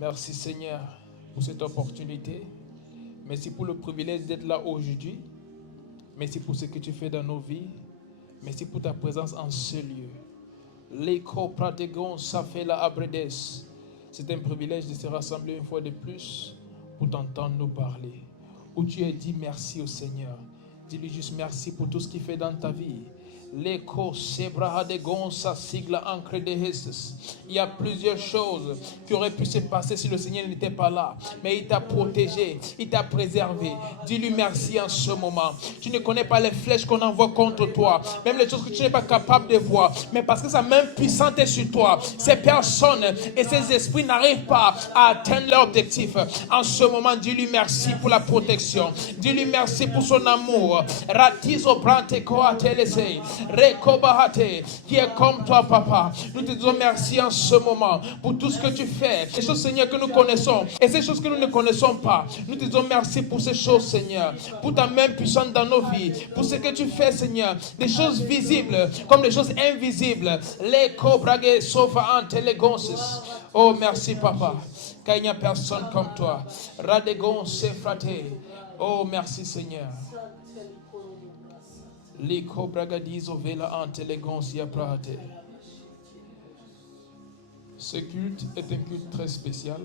Merci Seigneur pour cette opportunité. Merci pour le privilège d'être là aujourd'hui. Merci pour ce que tu fais dans nos vies. Merci pour ta présence en ce lieu. L'écho pratégon, ça fait la abredes. C'est un privilège de se rassembler une fois de plus pour t'entendre nous parler. Où tu as dit merci au Seigneur. Dis-lui juste merci pour tout ce qu'il fait dans ta vie. L'écho sebraha de gonsa sigla ancre de Jésus. Il y a plusieurs choses qui auraient pu se passer si le Seigneur n'était pas là. Mais il t'a protégé, il t'a préservé. Dis-lui merci en ce moment. Tu ne connais pas les flèches qu'on envoie contre toi, même les choses que tu n'es pas capable de voir. Mais parce que sa main puissante est sur toi, ces personnes et ces esprits n'arrivent pas à atteindre leur objectif. En ce moment, dis-lui merci pour la protection. Dis-lui merci pour son amour. Ratizo brante koatelese. Rekobahate, qui est comme toi, papa. Nous te disons merci en ce moment pour tout ce que tu fais. Les choses, Seigneur, que nous connaissons et ces choses que nous ne connaissons pas. Nous te disons merci pour ces choses, Seigneur. Pour ta main puissante dans nos vies. Pour ce que tu fais, Seigneur. Des choses visibles comme des choses invisibles. Les cobragues sofa ante les gonces. Oh, merci, papa. Car il n'y a personne comme toi. Radegon se frate. Oh, merci, Seigneur. Ce culte est un culte très spécial.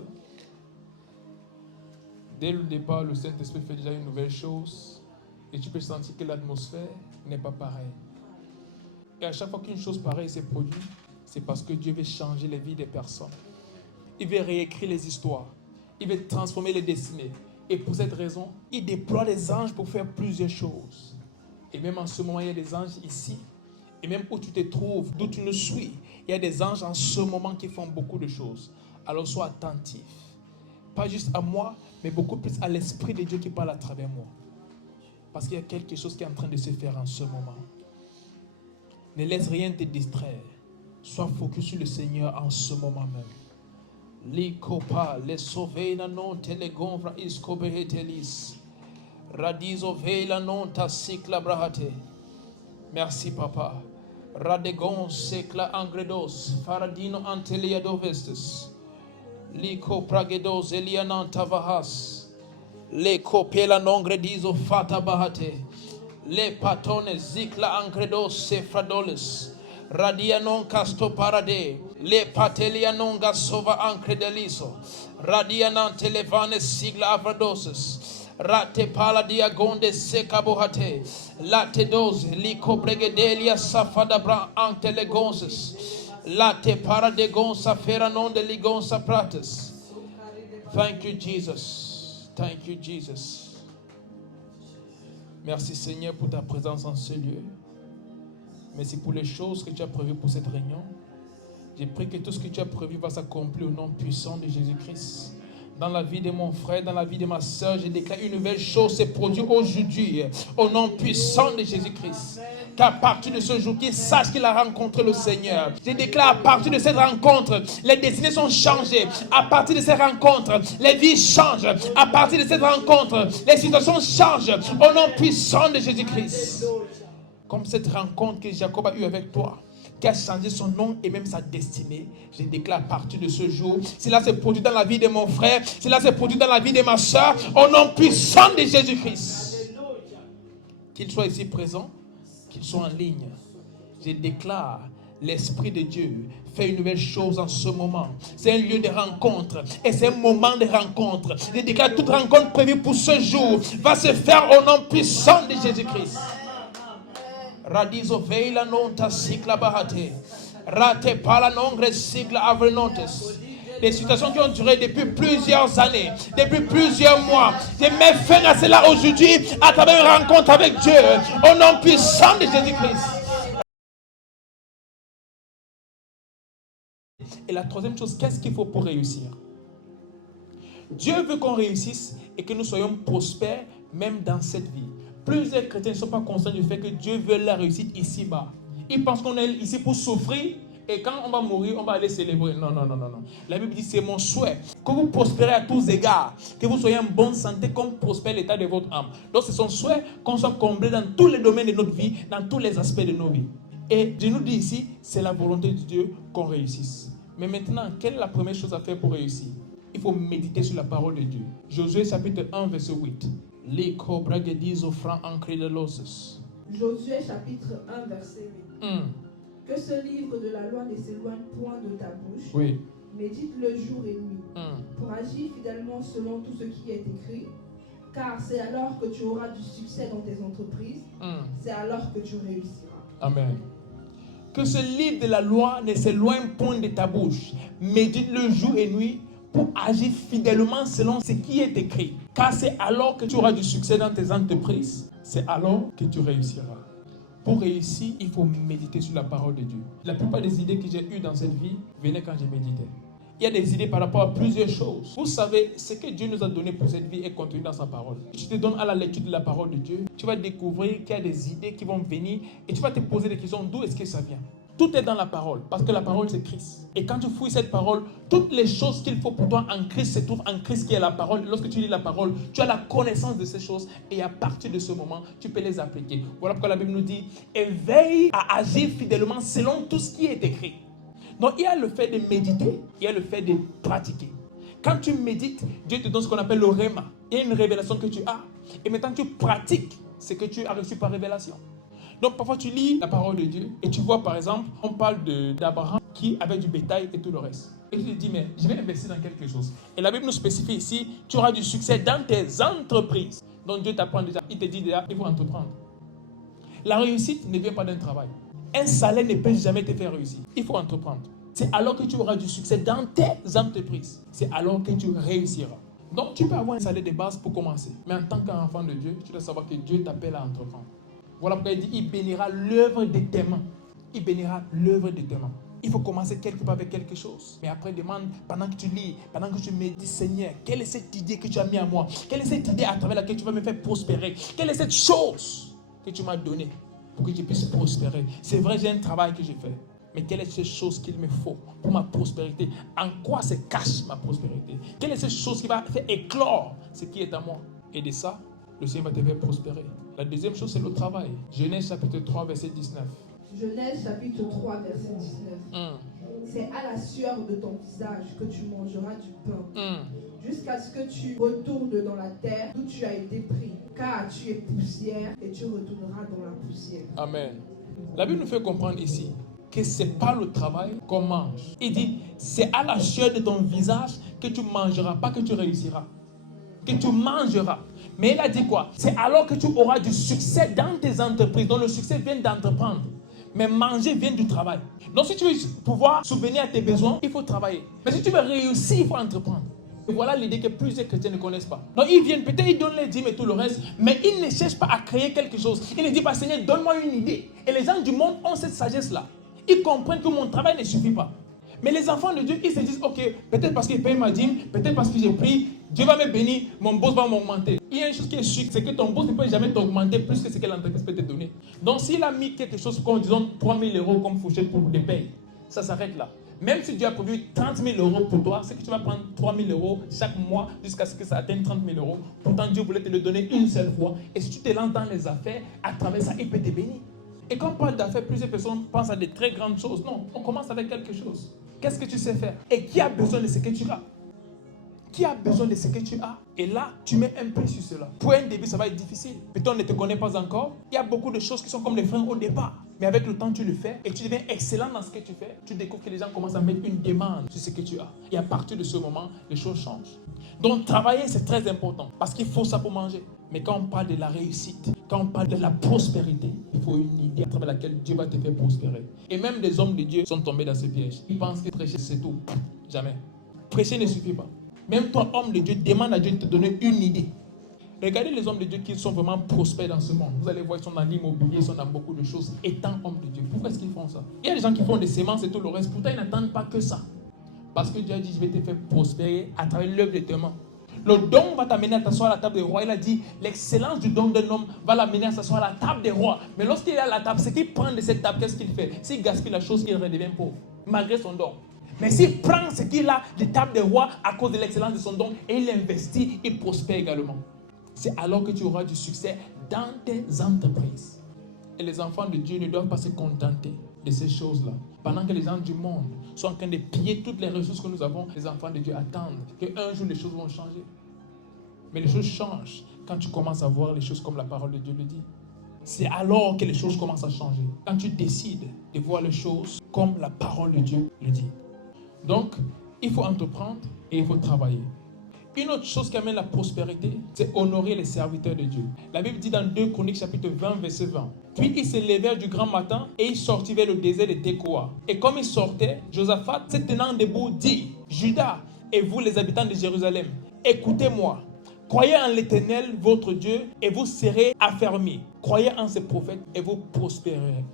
Dès le départ, le Saint-Esprit fait déjà une nouvelle chose et tu peux sentir que l'atmosphère n'est pas pareille. Et à chaque fois qu'une chose pareille s'est produite, c'est parce que Dieu veut changer les vies des personnes. Il veut réécrire les histoires. Il veut transformer les destinées. Et pour cette raison, il déploie les anges pour faire plusieurs choses. Et même en ce moment, il y a des anges ici. Et même où tu te trouves, d'où tu nous suis, il y a des anges en ce moment qui font beaucoup de choses. Alors sois attentif. Pas juste à moi, mais beaucoup plus à l'Esprit de Dieu qui parle à travers moi. Parce qu'il y a quelque chose qui est en train de se faire en ce moment. Ne laisse rien te distraire. Sois focus sur le Seigneur en ce moment même. Likopa, les sauver non telegonvra iskobehetelis. Radizo vela non ta sikla brahate. Merci papa. Radegon sekla angredos faradino antelia dovestes. Liko pragedos elianan tavahas. Le copela non gredizo fata bahate. Le patone zikla angredos sefradoles. Radia non casto parade. Le patelia non gasova ancredeliso. Radia non televane sigla avradoses. Rate pala diagonde seca bohate. Late doze lico bregedelia safada bra ante legonses. Late para de gonsa fera non de ligonsa prates. Thank you, Jesus. Thank you, Jesus. Merci Seigneur pour ta présence en ce lieu. Merci pour les choses que tu as prévues pour cette réunion. J'ai pris que tout ce que tu as prévu va s'accomplir au nom puissant de Jésus-Christ. Dans la vie de mon frère, dans la vie de ma soeur, je déclare une nouvelle chose se produit aujourd'hui au nom puissant de Jésus-Christ. Qu'à partir de ce jour, qu'il sache qu'il a rencontré le Seigneur. Je déclare à partir de cette rencontre, les destinées sont changées. À partir de cette rencontre, les vies changent. À partir de cette rencontre, les situations changent au nom puissant de Jésus-Christ. Comme cette rencontre que Jacob a eue avec toi, qui a changé son nom et même sa destinée. Je déclare à partir de ce jour, cela s'est produit dans la vie de mon frère, cela s'est produit dans la vie de ma soeur, au nom puissant de Jésus-Christ. Qu'il soit ici présent, qu'il soit en ligne. Je déclare, l'Esprit de Dieu fait une nouvelle chose en ce moment. C'est un lieu de rencontre et c'est un moment de rencontre. Je déclare toute rencontre prévue pour ce jour va se faire au nom puissant de Jésus-Christ. Radizo veila non ta sikla bahate. Rate pala nongre sigla avrenontes. Des situations qui ont duré depuis plusieurs années, depuis plusieurs mois. Je mets fin à cela aujourd'hui à travers une rencontre avec Dieu au nom puissant de Jésus-Christ. Et la troisième chose, qu'est-ce qu'il faut pour réussir? Dieu veut qu'on réussisse et que nous soyons prospères même dans cette vie. Plusieurs chrétiens ne sont pas conscients du fait que Dieu veut la réussite ici-bas. Ils pensent qu'on est ici pour souffrir et quand on va mourir, on va aller célébrer. Non. La Bible dit c'est mon souhait que vous prospérez à tous égards, que vous soyez en bonne santé comme prospère l'état de votre âme. Donc c'est son souhait qu'on soit comblé dans tous les domaines de notre vie, dans tous les aspects de nos vies. Et Dieu nous dit ici, c'est la volonté de Dieu qu'on réussisse. Mais maintenant, quelle est la première chose à faire pour réussir? il faut méditer sur la parole de Dieu. Josué chapitre 1, verset 8. Les cobras que disent aux francs ancrés de l'os. Josué chapitre 1, verset 8. Que ce livre de la loi ne s'éloigne point de ta bouche. Oui. Médite-le jour et nuit, pour agir fidèlement selon tout ce qui est écrit, car c'est alors que tu auras du succès dans tes entreprises, c'est alors que tu réussiras. Amen. Que ce livre de la loi ne s'éloigne point de ta bouche. Médite-le jour et nuit pour agir fidèlement selon ce qui est écrit. Car c'est alors que tu auras du succès dans tes entreprises. C'est alors que tu réussiras. Pour réussir, il faut méditer sur la parole de Dieu. La plupart des idées que j'ai eues dans cette vie venaient quand j'ai médité. Il y a des idées par rapport à plusieurs choses. Vous savez, ce que Dieu nous a donné pour cette vie est contenu dans sa parole. Si tu te donnes à la lecture de la parole de Dieu, tu vas découvrir qu'il y a des idées qui vont venir et tu vas te poser des questions d'où est-ce que ça vient. Tout est dans la parole, parce que la parole c'est Christ. Et quand tu fouilles cette parole, toutes les choses qu'il faut pour toi en Christ se trouvent en Christ qui est la parole. Lorsque tu lis la parole, tu as la connaissance de ces choses et à partir de ce moment, tu peux les appliquer. Voilà pourquoi la Bible nous dit « Et veille à agir fidèlement selon tout ce qui est écrit ». Donc, il y a le fait de méditer, il y a le fait de pratiquer. Quand tu médites, Dieu te donne ce qu'on appelle le réma. Il y a une révélation que tu as. Et maintenant, tu pratiques ce que tu as reçu par révélation. Donc, parfois, tu lis la parole de Dieu et tu vois, par exemple, on parle d'Abraham qui avait du bétail et tout le reste. Et tu te dis, mais je vais investir dans quelque chose. Et la Bible nous spécifie ici, tu auras du succès dans tes entreprises. Donc, Dieu t'apprend déjà, il te dit déjà, il faut entreprendre. La réussite ne vient pas d'un travail. Un salaire ne peut jamais te faire réussir. Il faut entreprendre. C'est alors que tu auras du succès dans tes entreprises. C'est alors que tu réussiras. Donc, tu peux avoir un salaire de base pour commencer. Mais en tant qu'enfant de Dieu, tu dois savoir que Dieu t'appelle à entreprendre. Voilà pourquoi il dit, il bénira l'œuvre de tes mains. Il bénira l'œuvre de tes mains. Il faut commencer quelque part avec quelque chose. Mais après, demande, pendant que tu lis, pendant que tu médites, Seigneur, quelle est cette idée que tu as mis à moi? Quelle est cette idée à travers laquelle tu vas me faire prospérer? Quelle est cette chose que tu m'as donnée pour que je puisse prospérer? C'est vrai, j'ai un travail que j'ai fait. Mais quelle est cette chose qu'il me faut pour ma prospérité? En quoi se cache ma prospérité? Quelle est cette chose qui va faire éclore ce qui est à moi? Et de ça, le Seigneur va te faire prospérer. La deuxième chose, c'est le travail. Genèse chapitre 3, verset 19. Genèse chapitre 3, verset 19. C'est à la sueur de ton visage que tu mangeras du pain, jusqu'à ce que tu retournes dans la terre d'où tu as été pris, car tu es poussière et tu retourneras dans la poussière. Amen. La Bible nous fait comprendre ici que ce n'est pas le travail qu'on mange. Il dit, c'est à la sueur de ton visage que tu mangeras, pas que tu réussiras. Que tu mangeras. Mais il a dit quoi? C'est alors que tu auras du succès dans tes entreprises. Donc le succès vient d'entreprendre. Mais manger vient du travail. Donc si tu veux pouvoir subvenir à tes besoins, il faut travailler. Mais si tu veux réussir, il faut entreprendre. Et voilà l'idée que plusieurs chrétiens ne connaissent pas. Donc ils viennent, peut-être ils donnent les dîmes et tout le reste, mais ils ne cherchent pas à créer quelque chose. Ils ne disent pas, Seigneur, donne-moi une idée. Et les gens du monde ont cette sagesse-là. Ils comprennent que mon travail ne suffit pas. Mais les enfants de Dieu, ils se disent, ok, peut-être parce qu'ils payent ma dîme, peut-être parce que j'ai pris, Dieu va me bénir, mon boss va m'augmenter. Il y a une chose qui est sûre, c'est que ton boss ne peut jamais t'augmenter plus que ce que l'entreprise peut te donner. Donc s'il a mis quelque chose comme, disons, 3 000 € comme fourchette pour des payes, ça s'arrête là. Même si Dieu a prévu 30 000 € pour toi, c'est que tu vas prendre 3 000 € chaque mois jusqu'à ce que ça atteigne 30 000 €. Pourtant, Dieu voulait te le donner une seule fois. Et si tu te lances dans les affaires, à travers ça, il peut te bénir. Et quand on parle d'affaires, plusieurs personnes pensent à des très grandes choses. Non, on commence avec quelque chose. Qu'est-ce que tu sais faire? Et qui a besoin de ce que tu as? Qui a besoin de ce que tu as? Et là, tu mets un prix sur cela. Pour un début, ça va être difficile. Peut-être on ne te connaît pas encore. Il y a beaucoup de choses qui sont comme les freins au départ. Mais avec le temps, tu le fais et tu deviens excellent dans ce que tu fais. Tu découvres que les gens commencent à mettre une demande sur ce que tu as. Et à partir de ce moment, les choses changent. Donc, travailler, c'est très important parce qu'il faut ça pour manger. Mais quand on parle de la réussite, quand on parle de la prospérité, il faut une idée à travers laquelle Dieu va te faire prospérer. Et même des hommes de Dieu sont tombés dans ce piège. Ils pensent que prêcher, c'est tout. Jamais. Prêcher ne suffit pas. Même toi, homme de Dieu, demande à Dieu de te donner une idée. Regardez les hommes de Dieu qui sont vraiment prospères dans ce monde. Vous allez voir, ils sont dans l'immobilier, ils sont dans beaucoup de choses. Étant hommes de Dieu, pourquoi est-ce qu'ils font ça? Il y a des gens qui font des semences et tout le reste. Pourtant, ils n'attendent pas que ça. Parce que Dieu a dit, je vais te faire prospérer à travers l'œuvre de tes mains. Le don va t'amener à t'asseoir à la table des rois. Il a dit, l'excellence du don d'un homme va l'amener à s'asseoir à la table des rois. Mais lorsqu'il est à la table, c'est qu'il prend de cette table, qu'est-ce qu'il fait? S'il gaspille la chose, il redevient pauvre, malgré son don. Mais s'il prend ce qu'il a de table des rois à cause de l'excellence de son don et il investit, il prospère également. C'est alors que tu auras du succès dans tes entreprises. Et les enfants de Dieu ne doivent pas se contenter de ces choses-là. Pendant que les gens du monde sont en train de piller toutes les ressources que nous avons, les enfants de Dieu attendent qu'un jour les choses vont changer. Mais les choses changent quand tu commences à voir les choses comme la parole de Dieu le dit. C'est alors que les choses commencent à changer. Quand tu décides de voir les choses comme la parole de Dieu le dit. Donc, il faut entreprendre et il faut travailler. Une autre chose qui amène la prospérité, c'est honorer les serviteurs de Dieu. La Bible dit dans 2 Chroniques chapitre 20, verset 20. Puis ils se levèrent du grand matin et ils sortirent vers le désert de Tekoa. Et comme ils sortaient, Josaphat, se tenant debout, dit, Juda et vous les habitants de Jérusalem, écoutez-moi. Croyez en l'Éternel, votre Dieu, et vous serez affermis. Croyez en ses prophètes et vous prospérerez.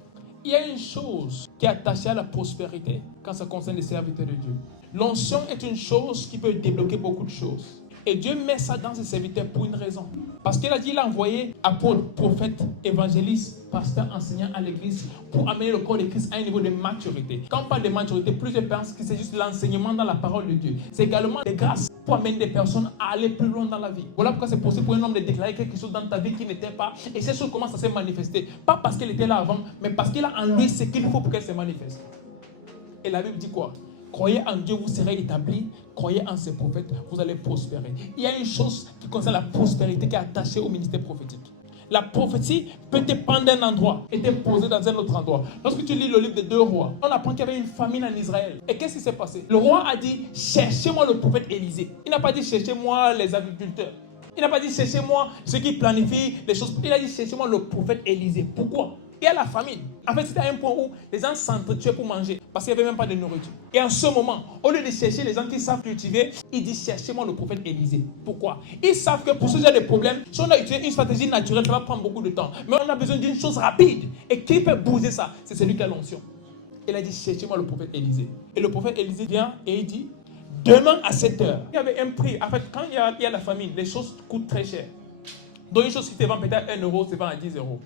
Il y a une chose qui est attachée à la prospérité quand ça concerne les serviteurs de Dieu. L'onction est une chose qui peut débloquer beaucoup de choses. Et Dieu met ça dans ses serviteurs pour une raison. Parce qu'il a dit, il a envoyé apôtres, prophètes, évangélistes, pasteurs, enseignants à l'église pour amener le corps de Christ à un niveau de maturité. Quand on parle de maturité, plusieurs pensent que c'est juste l'enseignement dans la parole de Dieu. C'est également des grâces pour amener des personnes à aller plus loin dans la vie. Voilà pourquoi c'est possible pour un homme de déclarer quelque chose dans ta vie qui n'était pas. Et cette chose commence à se manifester. Pas parce qu'elle était là avant, mais parce qu'il a en lui ce qu'il faut pour qu'elle se manifeste. Et la Bible dit quoi? Croyez en Dieu, vous serez établis. Croyez en ses prophètes, vous allez prospérer. Il y a une chose qui concerne la prospérité qui est attachée au ministère prophétique. La prophétie peut te prendre d'un endroit et te poser dans un autre endroit. Lorsque tu lis le livre des 2 rois, on apprend qu'il y avait une famine en Israël. Et qu'est-ce qui s'est passé? Le roi a dit, cherchez-moi le prophète Élisée. Il n'a pas dit, cherchez-moi les agriculteurs. Il n'a pas dit, cherchez-moi ceux qui planifient les choses. Il a dit, cherchez-moi le prophète Élisée. Pourquoi? Il y a la famine. En fait, c'était à un point où les gens s'entretuaient pour manger parce qu'il n'y avait même pas de nourriture. Et en ce moment, au lieu de chercher les gens qui savent cultiver, il dit cherchez-moi le prophète Élisée. Pourquoi? Ils savent que pour ce genre de problème, si on a utilisé une stratégie naturelle, ça va prendre beaucoup de temps. Mais on a besoin d'une chose rapide. Et qui peut bouger ça? C'est celui qui a l'onction. Il a dit cherchez-moi le prophète Élisée. Et le prophète Élisée vient et il dit demain à 7 heures. Il y avait un prix. En fait, quand il y a la famine, les choses coûtent très cher. Donc une chose qui se vend peut-être à 1 euro, se vend à 10 euros.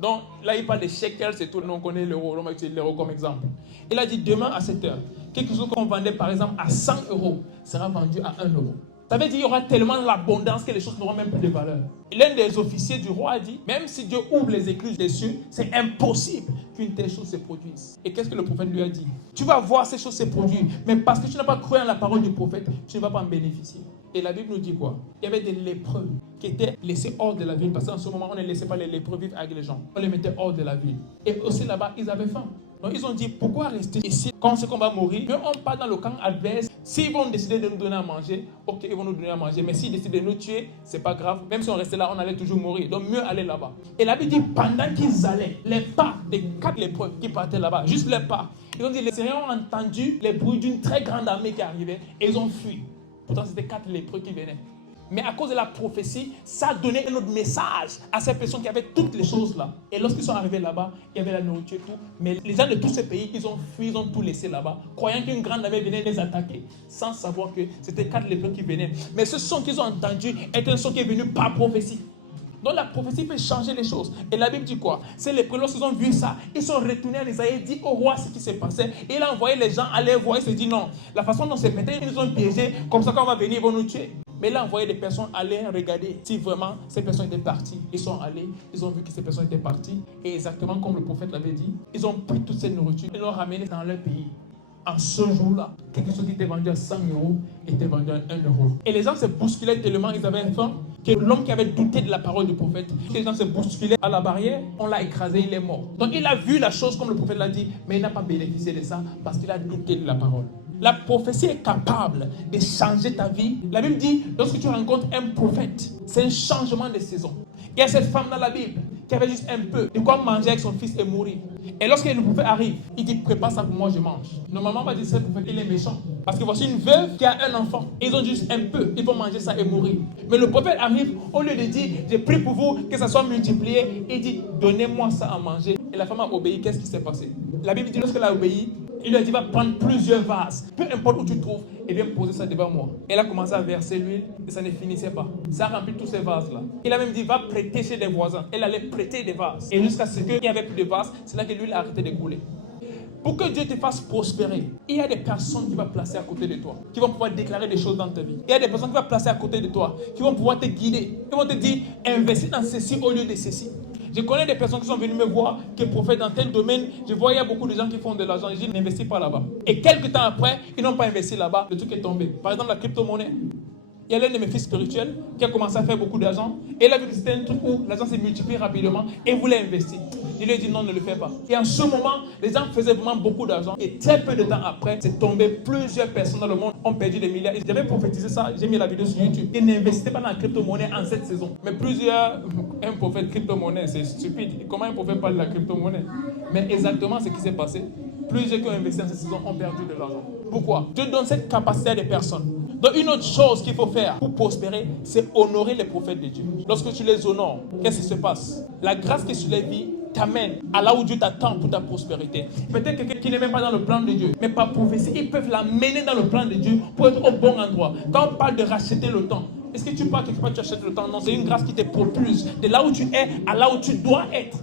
Donc là, il parle de shekels, c'est tout. Nous, on connaît l'euro, on va utiliser l'euro comme exemple. Il a dit demain à 7 heures, quelque chose qu'on vendait par exemple à 100 euros sera vendu à 1 euro. Ça veut dire qu'il y aura tellement d'abondance que les choses n'auront même plus de valeur. Et l'un des officiers du roi a dit, même si Dieu ouvre les écluses des cieux, c'est impossible qu'une telle chose se produise. Et qu'est-ce que le prophète lui a dit? Tu vas voir ces choses se produire, mais parce que tu n'as pas cru en la parole du prophète, tu ne vas pas en bénéficier. Et la Bible nous dit quoi? Il y avait des lépreux qui étaient laissés hors de la ville. Parce qu'en ce moment, on ne laissait pas les lépreux vivre avec les gens. On les mettait hors de la ville. Et aussi là-bas, ils avaient faim. Donc ils ont dit, pourquoi rester ici quand on sait qu'on va mourir? Mais on part dans le camp adverse. S'ils vont décider de nous donner à manger, ok, ils vont nous donner à manger. Mais s'ils décident de nous tuer, c'est pas grave. Même si on restait là, on allait toujours mourir. Donc mieux aller là-bas. Et la Bible dit, pendant qu'ils allaient, les pas des 4 lépreux qui partaient là-bas, juste les pas, ils ont dit, les Syriens ont entendu les bruits d'une très grande armée qui arrivait et ils ont fui. Pourtant, c'était 4 lépreux qui venaient. Mais à cause de la prophétie, ça a donné un autre message à ces personnes qui avaient toutes les choses là. Et lorsqu'ils sont arrivés là-bas, il y avait la nourriture et tout. Mais les gens de tous ces pays, ils ont fui, ils ont tout laissé là-bas, croyant qu'une grande armée venait les attaquer, sans savoir que c'était 4 lépreux qui venaient. Mais ce son qu'ils ont entendu est un son qui est venu par prophétie. Donc la prophétie peut changer les choses. Et la Bible dit quoi? C'est les lépreux, lorsqu'ils ont vu ça, ils sont retournés à Isaïe, dit au roi ce qui s'est passé. Et il a envoyé les gens aller voir, il se dit non, la façon dont c'est fait, ils nous ont piégés, comme ça quand on va venir, ils vont nous tuer. Mais il a envoyé des personnes aller regarder si vraiment ces personnes étaient parties. Ils sont allés, ils ont vu que ces personnes étaient parties. Et exactement comme le prophète l'avait dit, ils ont pris toute cette nourriture et l'ont ramenée dans leur pays. En ce jour-là, quelque chose qui était vendu à 100 euros était vendu à 1 euro. Et les gens se bousculaient tellement, ils avaient faim, que l'homme qui avait douté de la parole du prophète, les gens se bousculaient à la barrière, on l'a écrasé, il est mort. Donc il a vu la chose comme le prophète l'a dit, mais il n'a pas bénéficié de ça parce qu'il a douté de la parole. La prophétie est capable de changer ta vie. La Bible dit, lorsque tu rencontres un prophète, c'est un changement de saison. Il y a cette femme dans la Bible qui avait juste un peu de quoi manger avec son fils et mourir. Et lorsque le prophète arrive, il dit prépare ça pour moi, je mange. Normalement, on va dire que ce prophète, il est méchant. Parce que voici une veuve qui a un enfant. Ils ont juste un peu, ils vont manger ça et mourir. Mais le prophète arrive, au lieu de dire j'ai pris pour vous que ça soit multiplié, il dit donnez-moi ça à manger. Et la femme a obéi. Qu'est-ce qui s'est passé? La Bible dit lorsqu'elle a obéi, il lui a dit va prendre plusieurs vases, peu importe où tu trouves, et viens poser ça devant moi. Elle a commencé à verser l'huile et ça ne finissait pas. Ça a rempli tous ces vases-là. Il a même dit va prêter chez des voisins. Elle allait prêter des vases. Et jusqu'à ce qu'il n'y avait plus de vases, c'est là que l'huile a arrêté de couler. Pour que Dieu te fasse prospérer, il y a des personnes qui vont placer à côté de toi, qui vont pouvoir déclarer des choses dans ta vie. Il y a des personnes qui vont placer à côté de toi, qui vont pouvoir te guider. Ils vont te dire investis dans ceci au lieu de ceci. Je connais des personnes qui sont venues me voir, qui prophètent dans tel domaine. Je vois, il y a beaucoup de gens qui font de l'argent. Je dis, n'investis pas là-bas. Et quelques temps après, ils n'ont pas investi là-bas. Le truc est tombé. Par exemple, la crypto-monnaie. Il y a l'un de mes fils spirituels qui a commencé à faire beaucoup d'argent. Et il a vu que c'était un truc où l'argent s'est multiplié rapidement et voulait investir. Je lui ai dit non, ne le fais pas. Et en ce moment, les gens faisaient vraiment beaucoup d'argent. Et très peu de temps après, c'est tombé. Plusieurs personnes dans le monde ont perdu des milliards. Et j'avais prophétisé ça, j'ai mis la vidéo sur YouTube. Ils n'investissaient pas dans la crypto-monnaie en cette saison. Mais un prophète crypto-monnaie, c'est stupide. Comment un prophète parle de la crypto-monnaie? Mais exactement ce qui s'est passé. Plusieurs qui ont investi en cette saison ont perdu de l'argent. Pourquoi? Dieu donne cette capacité à des personnes. Donc une autre chose qu'il faut faire pour prospérer, c'est honorer les prophètes de Dieu. Lorsque tu les honores, qu'est-ce qui se passe? La grâce qui est sur les vies t'amène à là où Dieu t'attend pour ta prospérité. Peut-être quelqu'un qui n'est même pas dans le plan de Dieu, mais par prophétie, ils peuvent l'amener dans le plan de Dieu pour être au bon endroit. Quand on parle de racheter le temps, est-ce que tu parles quelque part, tu achètes le temps? Non, c'est une grâce qui te propulse de là où tu es à là où tu dois être.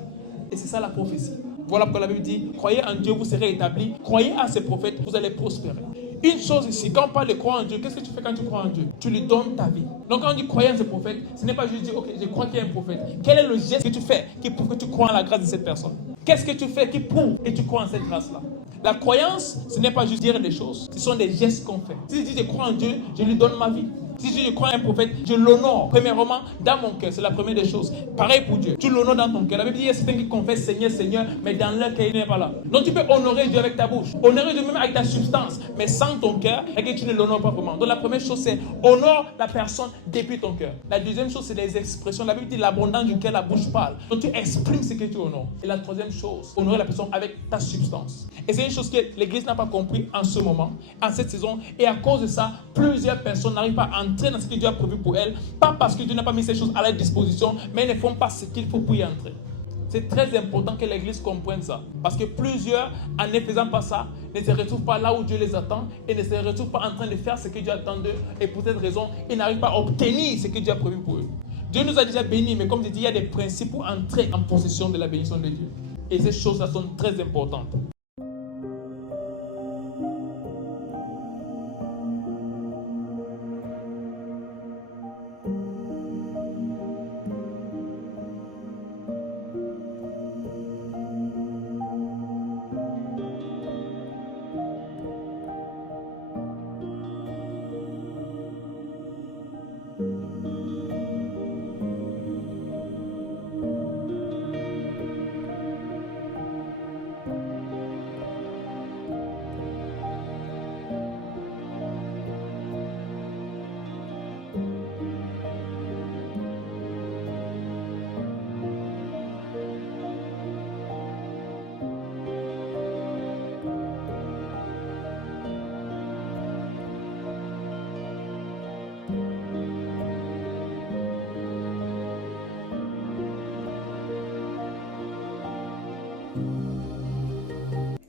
Et c'est ça la prophétie. Voilà pourquoi la Bible dit, croyez en Dieu, vous serez établis. Croyez en ses prophètes, vous allez prospérer. Une chose ici, quand on parle de croire en Dieu, qu'est-ce que tu fais quand tu crois en Dieu? Tu lui donnes ta vie. Donc quand on dit croyez en ce prophète, ce n'est pas juste dire, ok, je crois qu'il y a un prophète. Quel est le geste que tu fais qui prouve que tu crois en la grâce de cette personne? Qu'est-ce que tu fais qui prouve que tu crois en cette grâce-là? La croyance, ce n'est pas juste dire des choses, ce sont des gestes qu'on fait. Si je dis je crois en Dieu, je lui donne ma vie. Si je crois en un prophète, je l'honore premièrement dans mon cœur. C'est la première des choses. Pareil pour Dieu. Tu l'honores dans ton cœur. La Bible dit, il y a certains qui confessent Seigneur, Seigneur, mais dans leur cœur, il n'est pas là. Donc tu peux honorer Dieu avec ta bouche. Honorer Dieu même avec ta substance, mais sans ton cœur, et que tu ne l'honores pas vraiment. Donc la première chose, c'est honore la personne depuis ton cœur. La deuxième chose, c'est les expressions. La Bible dit, l'abondance du cœur, la bouche parle. Donc tu exprimes ce que tu honores. Et la troisième chose, honorer la personne avec ta substance. Et c'est une chose que l'Église n'a pas compris en ce moment, en cette saison. Et à cause de ça, plusieurs personnes n'arrivent pas à entrer dans ce que Dieu a prévu pour elles, pas parce que Dieu n'a pas mis ces choses à leur disposition, mais elles ne font pas ce qu'il faut pour y entrer. C'est très important que l'Église comprenne ça, parce que plusieurs, en ne faisant pas ça, ne se retrouvent pas là où Dieu les attend et ne se retrouvent pas en train de faire ce que Dieu attend d'eux, et pour cette raison, ils n'arrivent pas à obtenir ce que Dieu a prévu pour eux. Dieu nous a déjà bénis, mais comme je dis, il y a des principes pour entrer en possession de la bénédiction de Dieu. Et ces choses-là sont très importantes.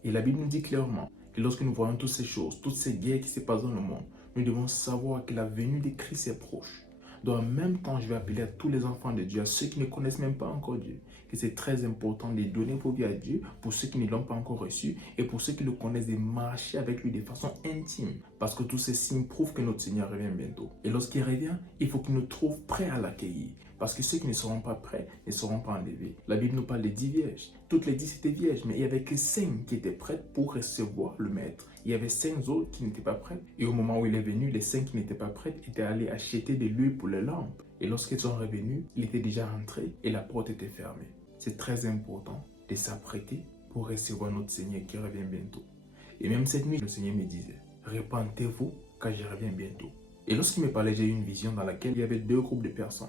Et la Bible nous dit clairement que lorsque nous voyons toutes ces choses, toutes ces guerres qui se passent dans le monde, nous devons savoir que la venue de Christ est proche. Donc en même temps, je vais appeler à tous les enfants de Dieu, à ceux qui ne connaissent même pas encore Dieu, que c'est très important de donner vos vies à Dieu pour ceux qui ne l'ont pas encore reçu et pour ceux qui le connaissent, de marcher avec lui de façon intime. Parce que tous ces signes prouvent que notre Seigneur revient bientôt. Et lorsqu'il revient, il faut qu'il nous trouve prêts à l'accueillir. Parce que ceux qui ne seront pas prêts ne seront pas enlevés. La Bible nous parle des 10 vierges. Toutes les 10 étaient vierges, mais il n'y avait que 5 qui étaient prêtes pour recevoir le maître. Il y avait 5 autres qui n'étaient pas prêtes. Et au moment où il est venu, les 5 qui n'étaient pas prêtes étaient allés acheter de l'huile pour les lampes. Et lorsqu'ils sont revenus, il était déjà rentré et la porte était fermée. C'est très important de s'apprêter pour recevoir notre Seigneur qui revient bientôt. Et même cette nuit, le Seigneur me disait, repentez-vous car je reviens bientôt. Et lorsqu'il me parlait, j'ai eu une vision dans laquelle il y avait 2 groupes de personnes.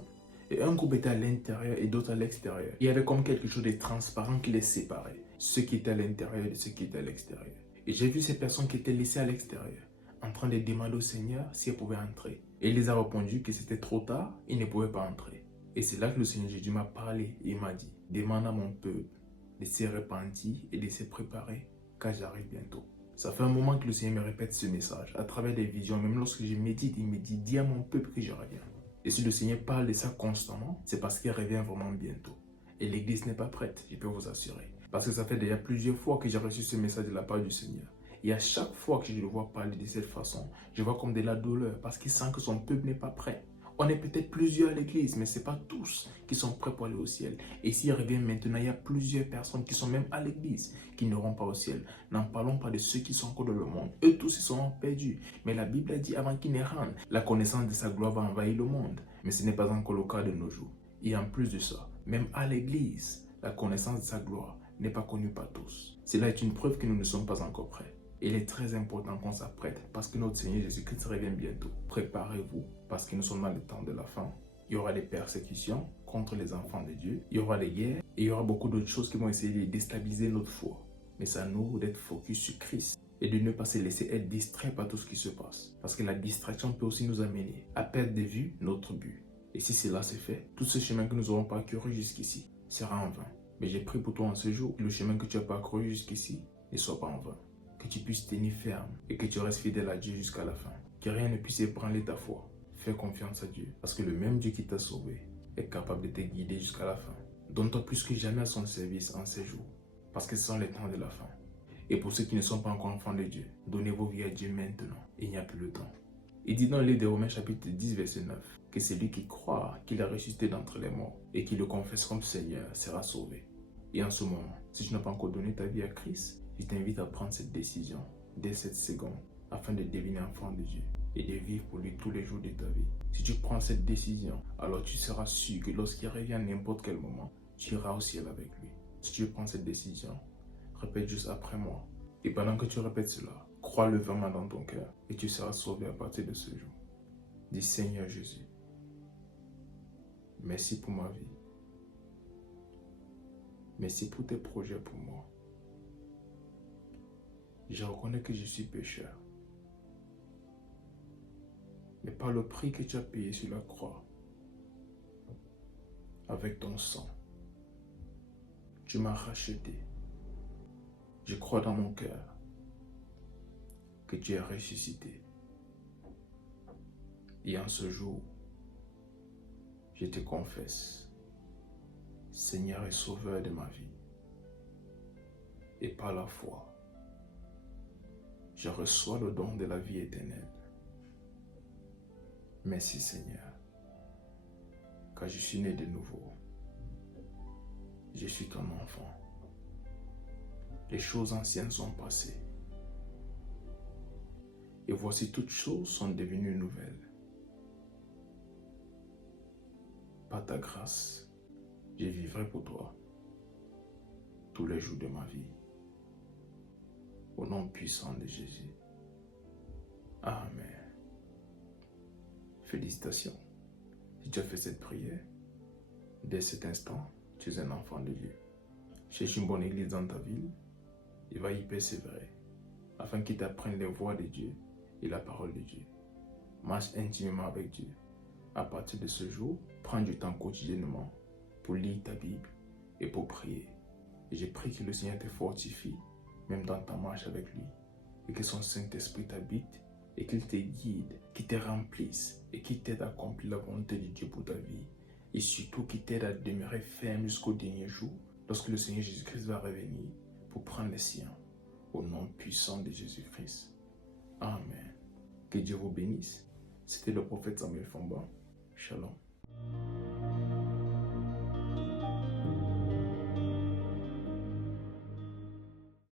Et un groupe était à l'intérieur et d'autres à l'extérieur. Il y avait comme quelque chose de transparent qui les séparait. Ceux qui étaient à l'intérieur et ceux qui étaient à l'extérieur. Et j'ai vu ces personnes qui étaient laissées à l'extérieur, en train de demander au Seigneur si elles pouvaient entrer. Et il les a répondu que c'était trop tard, ils ne pouvaient pas entrer. Et c'est là que le Seigneur Jésus m'a parlé et m'a dit, demande à mon peuple de se repentir et de se préparer, car j'arrive bientôt. Ça fait un moment que le Seigneur me répète ce message, à travers des visions, même lorsque je médite, il me dit, dis à mon peuple que je reviens. Et si le Seigneur parle de ça constamment, c'est parce qu'il revient vraiment bientôt. Et l'église n'est pas prête, je peux vous assurer. Parce que ça fait déjà plusieurs fois que j'ai reçu ce message de la part du Seigneur. Et à chaque fois que je le vois parler de cette façon, je vois comme de la douleur parce qu'il sent que son peuple n'est pas prêt. On est peut-être plusieurs à l'église, mais ce n'est pas tous qui sont prêts pour aller au ciel. Et s'il revient maintenant, il y a plusieurs personnes qui sont même à l'église qui n'iront pas au ciel. N'en parlons pas de ceux qui sont encore dans le monde. Eux tous, ils seront perdus. Mais la Bible a dit avant qu'ils ne rentrent, la connaissance de sa gloire va envahir le monde. Mais ce n'est pas encore le cas de nos jours. Et en plus de ça, même à l'église, la connaissance de sa gloire n'est pas connue par tous. Cela est une preuve que nous ne sommes pas encore prêts. Il est très important qu'on s'apprête parce que notre Seigneur Jésus-Christ revient bientôt. Préparez-vous parce que nous sommes dans le temps de la fin. Il y aura des persécutions contre les enfants de Dieu. Il y aura des guerres et il y aura beaucoup d'autres choses qui vont essayer de déstabiliser notre foi. Mais c'est à nous d'être focus sur Christ et de ne pas se laisser être distrait par tout ce qui se passe. Parce que la distraction peut aussi nous amener à perdre de vue notre but. Et si cela se fait, tout ce chemin que nous aurons parcouru jusqu'ici sera en vain. Mais j'ai prié pour toi en ce jour que le chemin que tu as parcouru jusqu'ici ne soit pas en vain. Que tu puisses tenir ferme et que tu restes fidèle à Dieu jusqu'à la fin. Que rien ne puisse ébranler ta foi. Fais confiance à Dieu parce que le même Dieu qui t'a sauvé est capable de te guider jusqu'à la fin. Donne-toi plus que jamais à son service en ces jours parce que ce sont les temps de la fin. Et pour ceux qui ne sont pas encore enfants de Dieu, donnez vos vies à Dieu maintenant. Il n'y a plus le temps. Il dit dans le livre de Romains chapitre 10 verset 9 que celui qui croit qu'il a ressuscité d'entre les morts et qui le confesse comme Seigneur sera sauvé. Et en ce moment, si tu n'as pas encore donné ta vie à Christ, je t'invite à prendre cette décision dès cette seconde afin de devenir enfant de Dieu et de vivre pour lui tous les jours de ta vie. Si tu prends cette décision, alors tu seras sûr que lorsqu'il revient à n'importe quel moment, tu iras au ciel avec lui. Si tu prends cette décision, répète juste après moi. Et pendant que tu répètes cela, crois-le vraiment dans ton cœur et tu seras sauvé à partir de ce jour. Dis Seigneur Jésus, merci pour ma vie. Merci pour tes projets pour moi. Je reconnais que je suis pécheur. Mais par le prix que tu as payé sur la croix, avec ton sang, tu m'as racheté. Je crois dans mon cœur que tu es ressuscité. Et en ce jour, je te confesse, Seigneur et Sauveur de ma vie. Et par la foi, je reçois le don de la vie éternelle. Merci Seigneur, car je suis né de nouveau. Je suis ton enfant. Les choses anciennes sont passées. Et voici toutes choses sont devenues nouvelles. Par ta grâce, je vivrai pour toi tous les jours de ma vie. Au nom puissant de Jésus. Amen. Félicitations. Si tu as fait cette prière, dès cet instant, tu es un enfant de Dieu. Cherche une bonne église dans ta ville et va y persévérer afin qu'il t'apprenne les voies de Dieu et la parole de Dieu. Marche intimement avec Dieu. À partir de ce jour, prends du temps quotidiennement pour lire ta Bible et pour prier. Et je prie que le Seigneur te fortifie, même dans ta marche avec lui, et que son Saint-Esprit t'habite et qu'il te guide, qu'il te remplisse et qu'il t'aide à accomplir la volonté de Dieu pour ta vie. Et surtout qu'il t'aide à demeurer ferme jusqu'au dernier jour, lorsque le Seigneur Jésus-Christ va revenir pour prendre les siens. Au nom puissant de Jésus-Christ. Amen. Que Dieu vous bénisse. C'était le prophète Samuel Famba. Shalom.